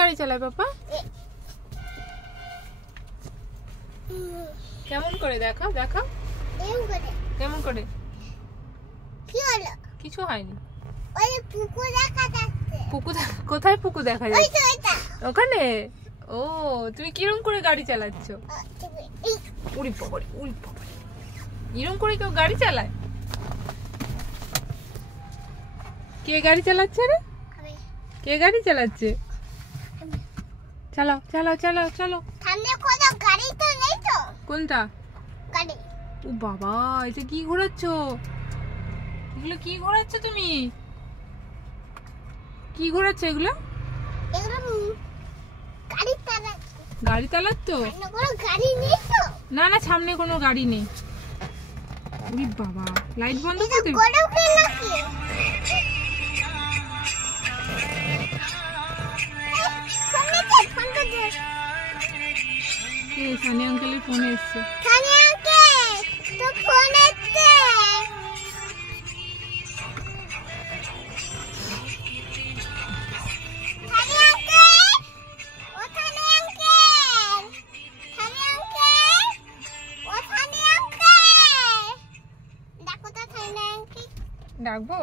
গাড়ি চালায় পাপা? কেমন করে দেখাও দেখাও। কেমন করে? কি হলো? কিছু হয়নি। ওই পুকুর দেখা যাচ্ছে। পুকুর? কোথায় পুকুর দেখা যাচ্ছে? ওখানে। ও তুমি কিরম করে গাড়ি চালাচ্ছ? উড়ি বাবারে, উড়ি বাবারে, এরম করে কেউ গাড়ি চালায়? কে গাড়ি চালাচ্ছে রে? কে গাড়ি চালাচ্ছে? চালাও চালাও চালাও চলো। সামনে কোনো গাড়ি তো নেই তো? কোনটা গাড়ি? ও বাবা, এটা কি ঘোরাচ্ছ? এগুলো কি ঘোরাচ্ছ তুমি? কি ঘোরাচ্ছ এগুলো? এগুলো গাড়ি চালাচ্ছে। গাড়ি চালাচ্ছ? সামনে কোনো গাড়ি নেই তো? না না, সামনে কোনো গাড়ি নেই। ওরে বাবা, লাইট বন্ধ এটা করে দে। গরম কি নাকি? সানি আঙ্কেলের ফোন এসছে। সানি আঙ্কেল তো ফোন এসছে। সানি আঙ্কেল, ও সানি আঙ্কেল, সানি আঙ্কেল, ও সানি আঙ্কেল, ডাকো তো সানি আঙ্কেল। ডাকবো?